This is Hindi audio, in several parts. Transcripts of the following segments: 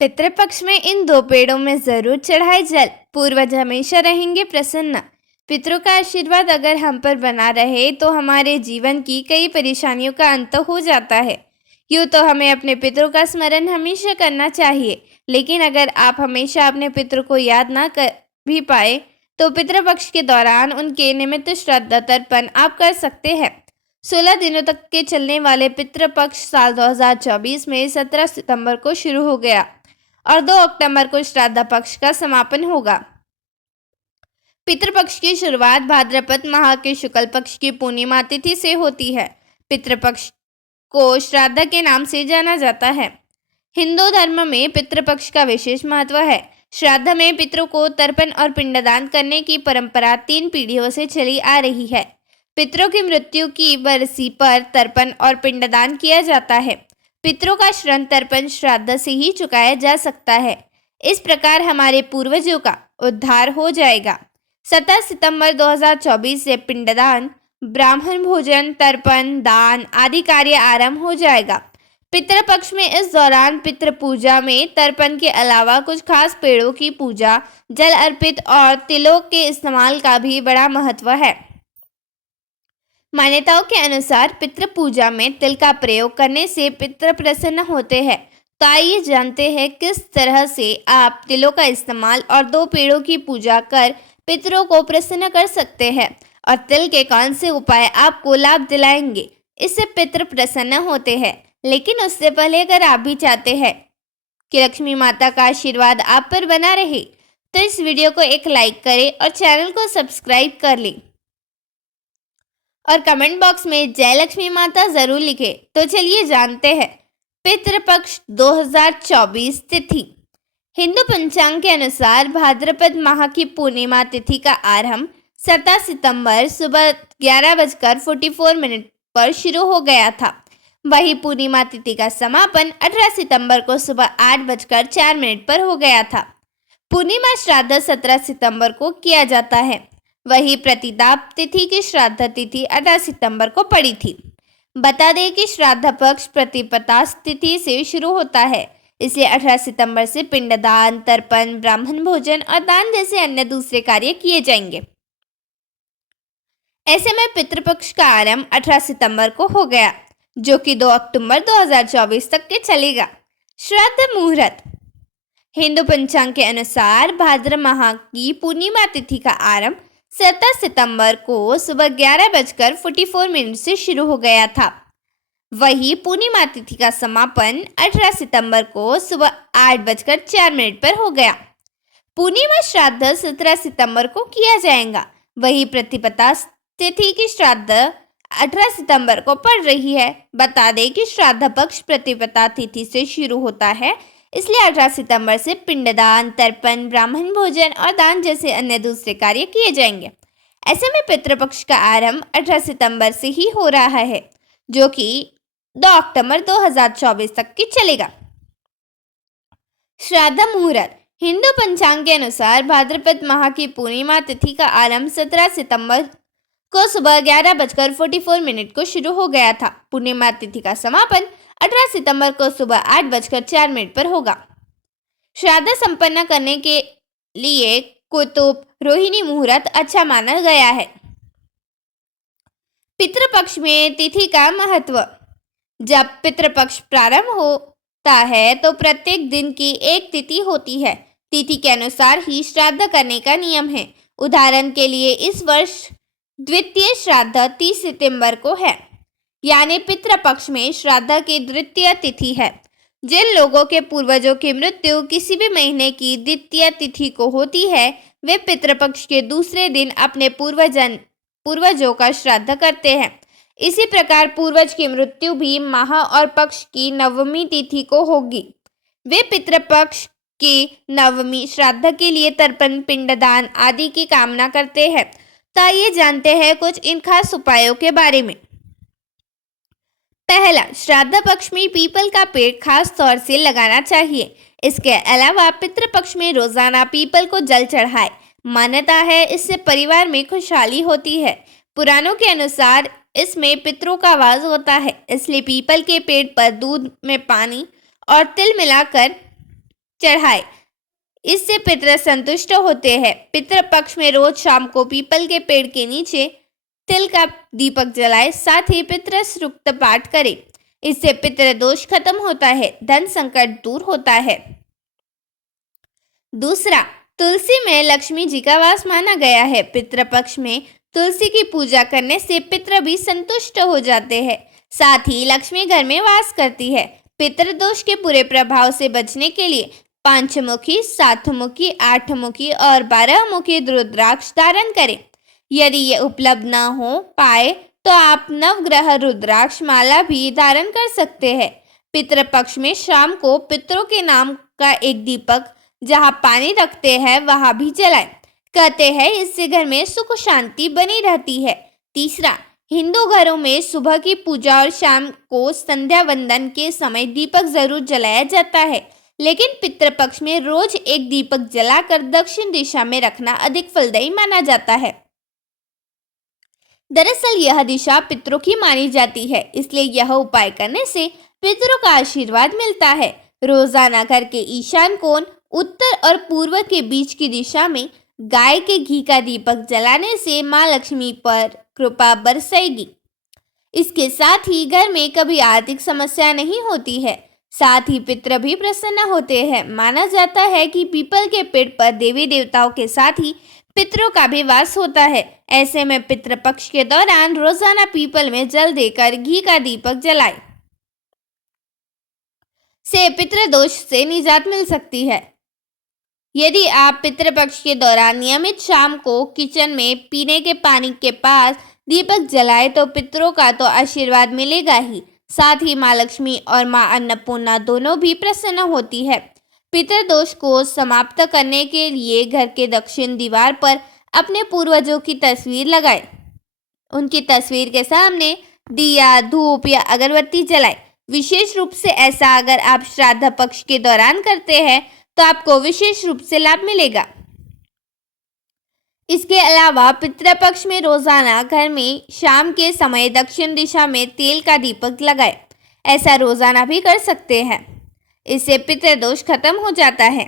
पितृपक्ष में इन दो पेड़ों में जरूर चढ़ाए जल। पूर्वज हमेशा रहेंगे प्रसन्न। पितरों का आशीर्वाद अगर हम पर बना रहे तो हमारे जीवन की कई परेशानियों का अंत हो जाता है। यूँ तो हमें अपने पितरों का स्मरण हमेशा करना चाहिए, लेकिन अगर आप हमेशा अपने पितरों को याद ना कर भी पाए तो पितृपक्ष के दौरान उनके निमित्त श्रद्धा तर्पण आप कर सकते हैं। 16 दिनों तक के चलने वाले पितृपक्ष साल 2024 में 17 सितंबर को शुरू हो गया और 2 अक्टूबर को श्राद्ध पक्ष का समापन होगा। पितृपक्ष की शुरुआत भाद्रपद माह के शुक्ल पक्ष की पूर्णिमा तिथि से होती है। पितृपक्ष को श्राद्ध के नाम से जाना जाता है। हिंदू धर्म में पितृपक्ष का विशेष महत्व है। श्राद्ध में पितरों को तर्पण और पिंडदान करने की परंपरा 3 पीढ़ियों से चली आ रही है। पितरों की मृत्यु की बरसी पर तर्पण और पिंडदान किया जाता है। पितरों का श्राद्ध तर्पण श्राद्ध से ही चुकाया जा सकता है। इस प्रकार हमारे पूर्वजों का उद्धार हो जाएगा। 17 सितंबर 2024 से पिंडदान, ब्राह्मण भोजन, तर्पण, दान आदि कार्य आरंभ हो जाएगा। पितृपक्ष में इस दौरान पितृ पूजा में तर्पण के अलावा कुछ खास पेड़ों की पूजा, जल अर्पित और तिलों के इस्तेमाल का भी बड़ा महत्व है। मान्यताओं के अनुसार पितृ पूजा में तिल का प्रयोग करने से पितृ प्रसन्न होते हैं। तो आइए जानते हैं किस तरह से आप तिलों का इस्तेमाल और 2 पेड़ों की पूजा कर पितरों को प्रसन्न कर सकते हैं और तिल के कौन से उपाय आपको लाभ दिलाएंगे, इससे पितृ प्रसन्न होते हैं। लेकिन उससे पहले अगर आप भी चाहते हैं कि लक्ष्मी माता का आशीर्वाद आप पर बना रहे तो इस वीडियो को एक लाइक करें और चैनल को सब्सक्राइब कर लें और कमेंट बॉक्स में जय लक्ष्मी माता जरूर लिखें। तो चलिए जानते हैं पितृपक्ष 2024 तिथि। हिंदू पंचांग के अनुसार भाद्रपद माह की पूर्णिमा तिथि का आरंभ 17 सितंबर सुबह 11:44 पर शुरू हो गया था। वही पूर्णिमा तिथि का समापन 18 सितंबर को सुबह 8:04 पर हो गया था। पूर्णिमा श्राद्ध 17 सितंबर को किया जाता है। वही प्रतिदाप तिथि की श्राद्ध तिथि 18 सितंबर को पड़ी थी। बता दें कि श्राद्ध पक्ष प्रतिपदा तिथि से शुरू होता है, इसलिए 18 सितंबर से पिंडदान, तर्पण, ब्राह्मण भोजन और दान जैसे अन्य दूसरे कार्य किए जाएंगे। ऐसे में पितृपक्ष का आरंभ 18 सितंबर को हो गया, जो कि 2 अक्टूबर 2024 तक के चलेगा। श्राद्ध मुहूर्त। हिंदू पंचांग के अनुसार भाद्र माह की पूर्णिमा तिथि का आरंभ 17 सितंबर को सुबह 11:44 से शुरू हो गया था। वही पूर्णिमा तिथि का समापन 18 सितंबर को सुबह 8:04 पर हो गया। पूर्णिमा श्राद्ध 17 सितंबर को किया जाएगा। वही प्रतिपदा तिथि की श्राद्ध 18 सितंबर को पड़ रही है। बता दें कि श्राद्ध पक्ष प्रतिपदा तिथि से शुरू होता है, इसलिए 18 सितंबर से पिंडदान, तर्पण, ब्राह्मण भोजन और दान जैसे अन्य दूसरे कार्य किए जाएंगे। ऐसे में पितृपक्ष का आरंभ 18 सितंबर से ही हो रहा है, जो कि 2 अक्टूबर 2024 तक की चलेगा। श्राद्ध मुहूर्त। हिंदू पंचांग के अनुसार भाद्रपद माह की पूर्णिमा तिथि का आरंभ 17 सितंबर को सुबह 11:44 को शुरू हो गया था। पूर्णिमा तिथि का समापन 18 सितंबर को सुबह 8:04 पर होगा। श्राद्ध संपन्न करने के लिए कुतुब रोहिणी मुहूर्त अच्छा माना गया है। पितृपक्ष में तिथि का महत्व। जब पितृपक्ष प्रारंभ होता है तो प्रत्येक दिन की एक तिथि होती है। तिथि के अनुसार ही श्राद्ध करने का नियम है। उदाहरण के लिए इस वर्ष द्वितीय श्राद्ध 30 सितंबर को है, यानी पितृपक्ष में श्राद्ध की द्वितीय तिथि है। जिन लोगों के पूर्वजों की मृत्यु किसी भी महीने की द्वितीय तिथि को होती है, वे पितृपक्ष के दूसरे दिन अपने पूर्वजों का श्राद्ध करते हैं। इसी प्रकार पूर्वज की मृत्यु भी माह और पक्ष की नवमी तिथि को होगी। वे पितृपक्ष की नवमी श्राद्ध के लिए तर्पण, पिंडदान आदि की कामना करते हैं। तो आइए जानते हैं कुछ इन खास उपायों के बारे में। पहला, श्राद्ध पक्ष में पीपल का पेड़ खास तौर से लगाना चाहिए। इसके अलावा पितृपक्ष में रोजाना पीपल को जल चढ़ाए। मान्यता है इससे परिवार में खुशहाली होती है। पुराणों के अनुसार इसमें पितरों का वास होता है, इसलिए पीपल के पेड़ पर दूध में पानी और तिल मिलाकर चढ़ाए। इससे पितृ संतुष्ट होते हैं। पितृपक्ष में रोज शाम को पीपल के पेड़ के नीचे तिल का दीपक जलाए, साथ ही पितृ सूक्त पाठ करें। इससे पितृ दोष खत्म होता है, धन संकट दूर होता है। दूसरा, तुलसी में लक्ष्मी जी का वास माना गया है। पितृपक्ष में तुलसी की पूजा करने से पितृ भी संतुष्ट हो जाते हैं, साथ ही लक्ष्मी घर में वास करती है। पितृदोष के बुरे प्रभाव से बचने के लिए पंचमुखी, सातमुखी, आठमुखी और 12मुखी रुद्राक्ष धारण करें। यदि ये उपलब्ध न हो पाए तो आप नवग्रह रुद्राक्ष माला भी धारण कर सकते हैं। पितृपक्ष में शाम को पितरों के नाम का एक दीपक जहां पानी रखते हैं वहां भी जलाएं। कहते हैं इससे घर में सुख शांति बनी रहती है। तीसरा, हिंदू घरों में सुबह की पूजा और शाम को संध्या वंदन के समय दीपक जरूर जलाया जाता है, लेकिन पितृपक्ष में रोज एक दीपक जलाकर दक्षिण दिशा में रखना अधिक फलदायी माना जाता है। दरअसल यह दिशा पितरों की मानी जाती है, इसलिए यह उपाय करने से पितरों का आशीर्वाद मिलता है। रोजाना घर के ईशान कोण, उत्तर और पूर्व के बीच की दिशा में गाय के घी का दीपक जलाने से मां लक्ष्मी पर कृपा बरसेगी। इसके साथ ही घर में कभी आर्थिक समस्या नहीं होती है, साथ ही पितृ भी प्रसन्न होते हैं। माना जाता है कि पीपल के पेड़ पर देवी देवताओं के साथ ही पितरों का भी वास होता है। ऐसे में पितृपक्ष के दौरान रोजाना पीपल में जल देकर घी का दीपक जलाएं से पितृदोष से निजात मिल सकती है। यदि आप पितृपक्ष के दौरान नियमित शाम को किचन में पीने के पानी के पास दीपक जलाए तो पितरों का तो आशीर्वाद मिलेगा ही, साथ ही माँ लक्ष्मी और माँ अन्नपूर्णा दोनों भी प्रसन्न होती है। पितृदोष को समाप्त करने के लिए घर के दक्षिण दीवार पर अपने पूर्वजों की तस्वीर लगाएं। उनकी तस्वीर के सामने दिया, धूप या अगरबत्ती जलाएं। विशेष रूप से ऐसा अगर आप श्राद्ध पक्ष के दौरान करते हैं तो आपको विशेष रूप से लाभ मिलेगा। इसके अलावा पितृपक्ष में रोजाना घर में शाम के समय दक्षिण दिशा में तेल का दीपक लगाएं। ऐसा रोजाना भी कर सकते हैं, इससे पितृदोष खत्म हो जाता है।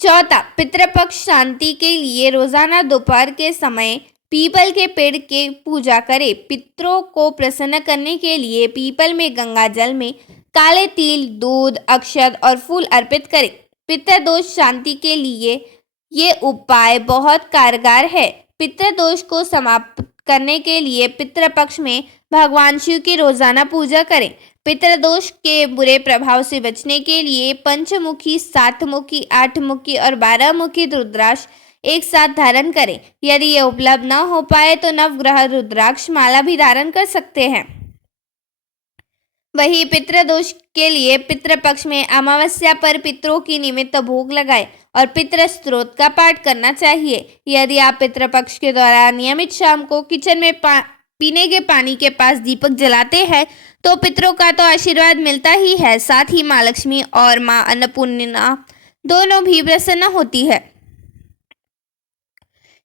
चौथा, पितृपक्ष शांति के लिए रोजाना दोपहर के समय पीपल के पेड़ के पूजा करें। पितरों को प्रसन्न करने के लिए पीपल में गंगा जल में काले तिल, दूध, अक्षत और फूल अर्पित करें। पितृदोष शांति के लिए ये उपाय बहुत कारगर है। पितृदोष को समाप्त करने के लिए पितृपक्ष में भगवान शिव की रोजाना पूजा करें। पितृदोष के बुरे प्रभाव से बचने के लिए पंचमुखी, सातमुखी, आठमुखी और 12मुखी रुद्राक्ष एक साथ धारण करें। यदि ये उपलब्ध न हो पाए तो नवग्रह रुद्राक्ष माला भी धारण कर सकते हैं। वही पितृदोष के लिए पितृपक्ष में अमावस्या पर पितरों की निमित्त भोग लगाए और पितृ स्तोत्र का पाठ करना चाहिए। यदि आप पितृपक्ष के दौरान नियमित शाम को किचन में पीने के पानी के पास दीपक जलाते हैं तो पितरों का तो आशीर्वाद मिलता ही है, साथ ही माँ लक्ष्मी और माँ अन्नपूर्णा दोनों भी प्रसन्न होती है।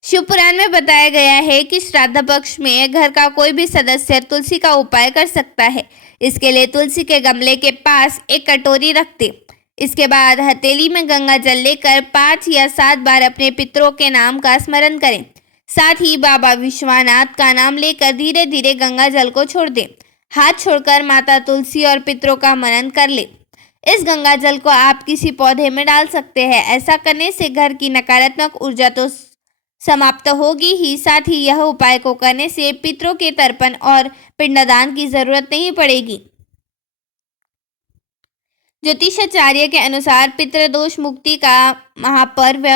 शिव पुराण में बताया गया है कि श्राद्ध पक्ष में घर का कोई भी सदस्य तुलसी का उपाय कर सकता है। इसके लिए तुलसी के गमले के पास एक कटोरी रख दे। इसके बाद हथेली में गंगा जल लेकर 5 या 7 बार अपने पितरों के नाम का स्मरण करें। साथ ही बाबा विश्वनाथ का नाम लेकर धीरे धीरे गंगा जल को छोड़ दें। हाथ छोड़कर माता तुलसी और पितरों का मनन कर ले। इस गंगा जल को आप किसी पौधे में डाल सकते हैं। ऐसा करने से घर की नकारात्मक ऊर्जा तो समाप्त होगी ही, साथ ही यह उपाय को करने से पितरों के तर्पण और पिंडदान की जरूरत नहीं पड़ेगी। ज्योतिषाचार्य के अनुसार पितृदोष मुक्ति का महापर्व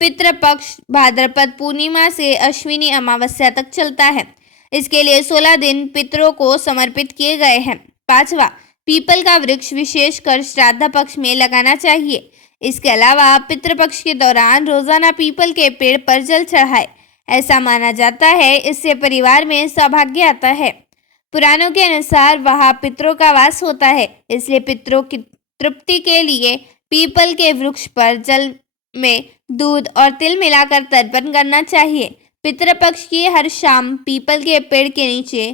पितृपक्ष भाद्रपद पूर्णिमा से अश्विनी अमावस्या तक चलता है। इसके लिए 16 दिन पितरों को समर्पित किए गए हैं। 5वां, पीपल का वृक्ष विशेषकर श्राद्ध पक्ष में लगाना चाहिए। इसके अलावा पितृपक्ष के दौरान रोजाना पीपल के पेड़ पर जल चढ़ाए। ऐसा माना जाता है इससे परिवार में सौभाग्य आता है। पुराणों के अनुसार वहाँ पितरों का वास होता है, इसलिए पितरों की तृप्ति के लिए पीपल के वृक्ष पर जल में दूध और तिल मिलाकर तर्पण करना चाहिए। पितृपक्ष की हर शाम पीपल के पेड़ के नीचे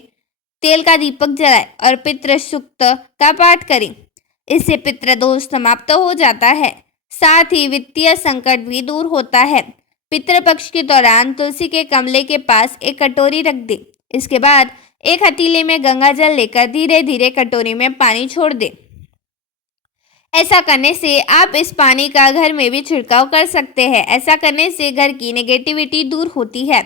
तेल का दीपक जलाएं और पितृ सूक्त का पाठ करें। इससे पितृदोष समाप्त हो जाता है। साथ ही वित्तीय संकट भी दूर होता है। पितृपक्ष के दौरान तुलसी के गमले के पास एक कटोरी रख दे। इसके बाद एक हथेली में गंगा जल लेकर धीरे धीरे कटोरी में पानी छोड़ दे। ऐसा करने से आप इस पानी का घर में भी छिड़काव कर सकते हैं। ऐसा करने से घर की नेगेटिविटी दूर होती है।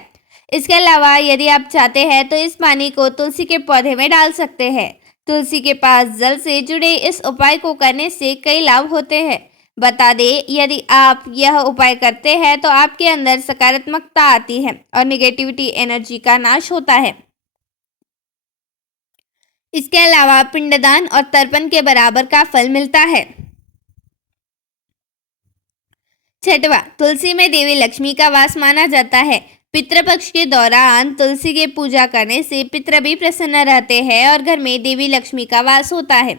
इसके अलावा यदि आप चाहते हैं तो इस पानी को तुलसी के पौधे में डाल सकते हैं। तुलसी के पास जल से जुड़े इस उपाय को करने से कई लाभ होते हैं। बता दें, यदि आप यह उपाय करते हैं तो आपके अंदर सकारात्मकता आती है और नेगेटिविटी एनर्जी का नाश होता है। इसके अलावा पिंडदान और तर्पण के बराबर का फल मिलता है। छठवां, तुलसी में देवी लक्ष्मी का वास माना जाता है। पितृपक्ष के दौरान तुलसी की पूजा करने से पितृ भी प्रसन्न रहते हैं और घर में देवी लक्ष्मी का वास होता है।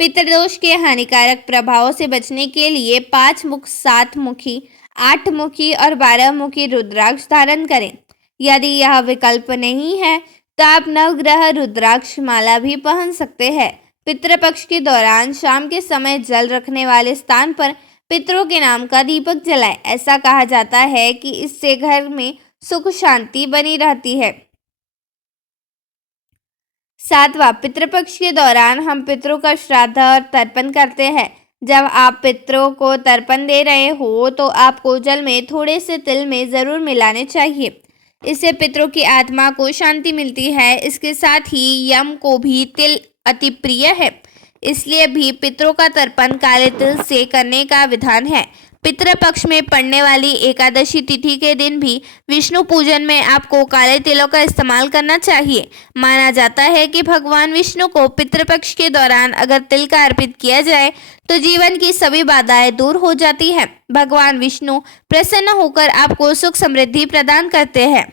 पितृदोष के हानिकारक प्रभावों से बचने के लिए 5 मुख, 7 मुखी, 8 मुखी और 12 मुखी रुद्राक्ष धारण करें। यदि यह विकल्प नहीं है तो आप नवग्रह रुद्राक्ष माला भी पहन सकते हैं। पितृपक्ष के दौरान शाम के समय जल रखने वाले स्थान पर पितरों के नाम का दीपक जलाएं। ऐसा कहा जाता है कि इससे घर में सुख शांति बनी रहती है। 7वां, पितृपक्ष के दौरान हम पितरों का श्राद्ध और तर्पण करते हैं। जब आप पितरों को तर्पण दे रहे हो तो आपको जल में थोड़े से तिल में ज़रूर मिलाने चाहिए। इससे पितरों की आत्मा को शांति मिलती है। इसके साथ ही यम को भी तिल अति प्रिय है, इसलिए भी पितरों का तर्पण काले तिल से करने का विधान है। पितृपक्ष में पड़ने वाली एकादशी तिथि के दिन भी विष्णु पूजन में आपको काले तिलों का इस्तेमाल करना चाहिए। माना जाता है कि भगवान विष्णु को पितृपक्ष के दौरान अगर तिल का अर्पित किया जाए तो जीवन की सभी बाधाएं दूर हो जाती हैं। भगवान विष्णु प्रसन्न होकर आपको सुख समृद्धि प्रदान करते हैं।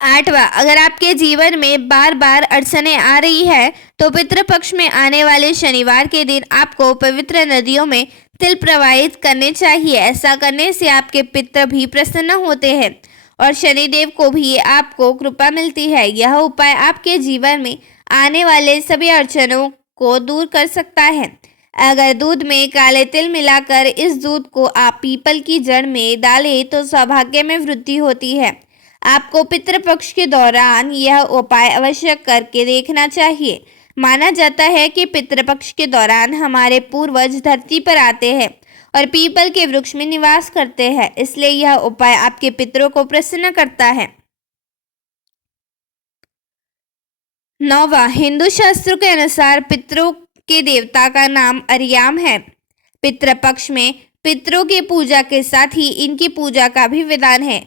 8वां, अगर आपके जीवन में बार बार अड़चनें आ रही है तो पितृपक्ष में आने वाले शनिवार के दिन आपको पवित्र नदियों में तिल प्रवाहित करने चाहिए। ऐसा करने से आपके पितृ भी प्रसन्न होते हैं और शनिदेव को भी आपको कृपा मिलती है। यह उपाय आपके जीवन में आने वाले सभी अड़चनों को दूर कर सकता है। अगर दूध में काले तिल मिलाकर इस दूध को आप पीपल की जड़ में डालें तो सौभाग्य में वृद्धि होती है। आपको पितृपक्ष के दौरान यह उपाय अवश्य करके देखना चाहिए। माना जाता है कि पितृपक्ष के दौरान हमारे पूर्वज धरती पर आते हैं और पीपल के वृक्ष में निवास करते हैं, इसलिए यह उपाय आपके पितरों को प्रसन्न करता है। 9वां, हिंदू शास्त्रों के अनुसार पितरों के देवता का नाम अर्याम है। पितृपक्ष में पितरों की पूजा के साथ ही इनकी पूजा का भी विधान है।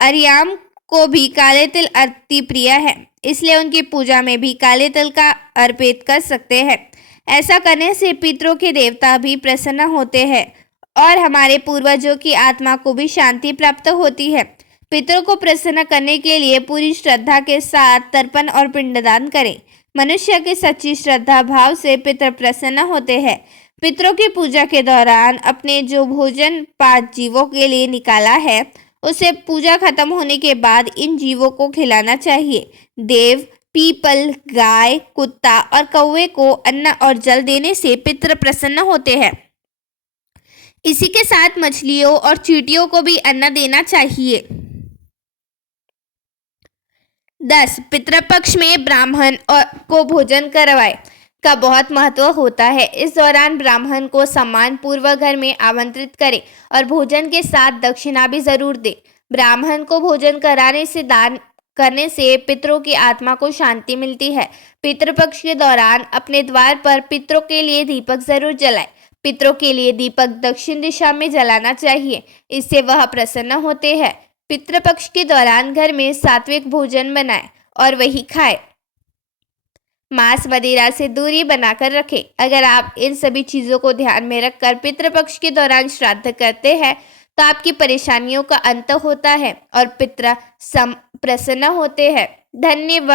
अर्याम को भी काले तिल अति प्रिय है, इसलिए उनकी पूजा में भी काले तिल का अर्पित कर सकते हैं। ऐसा करने से पितरों के देवता भी प्रसन्न होते हैं और हमारे पूर्वजों की आत्मा को भी शांति प्राप्त होती है। पितरों को प्रसन्न करने के लिए पूरी श्रद्धा के साथ तर्पण और पिंडदान करें। मनुष्य की सच्ची श्रद्धा भाव से पितर प्रसन्न होते हैं। पितरों की पूजा के दौरान अपने जो भोजन 5 जीवों के लिए निकाला है उसे पूजा खत्म होने के बाद इन जीवों को खिलाना चाहिए। देव, पीपल, गाय, कुत्ता और कौवे को अन्न और जल देने से पितृ प्रसन्न होते हैं। इसी के साथ मछलियों और चींटियों को भी अन्न देना चाहिए। 10, पितृपक्ष में ब्राह्मण को भोजन करवाए का बहुत महत्व होता है। इस दौरान ब्राह्मण को सम्मान पूर्वक घर में आमंत्रित करें और भोजन के साथ दक्षिणा भी जरूर दे। ब्राह्मण को भोजन कराने से दान करने से पितरों की आत्मा को शांति मिलती है। पितृपक्ष के दौरान अपने द्वार पर पितरों के लिए दीपक जरूर जलाएं। पितरों के लिए दीपक दक्षिण दिशा में जलाना चाहिए, इससे वह प्रसन्न होते हैं। पितृपक्ष के दौरान घर में सात्विक भोजन बनाएं और वही खाएं। मांस मदिरा से दूरी बनाकर रखें। अगर आप इन सभी चीज़ों को ध्यान में रखकर पितृपक्ष के दौरान श्राद्ध करते हैं तो आपकी परेशानियों का अंत होता है और पितृ प्रसन्न होते हैं। धन्यवाद।